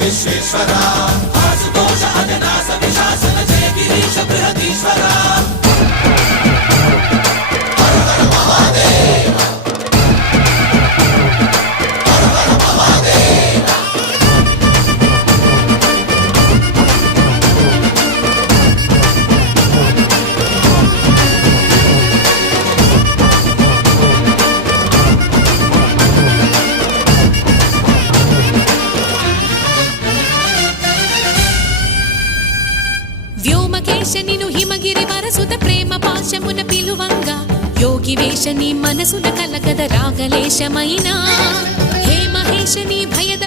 విశ్వేశ్వరా ఆశుతోష అజనాస విశాసన జయ గిరీశ బృహదీశ్వరా హర హర మహాదేవ హర హర మహాదేవ వ్యోమకేశనిను హిమగిరి వరసుత ప్రేమ పాశమున పిలువంగా యోగి వేషని మనసున కలకద రాగలేశమైనా హే మహేశని భయద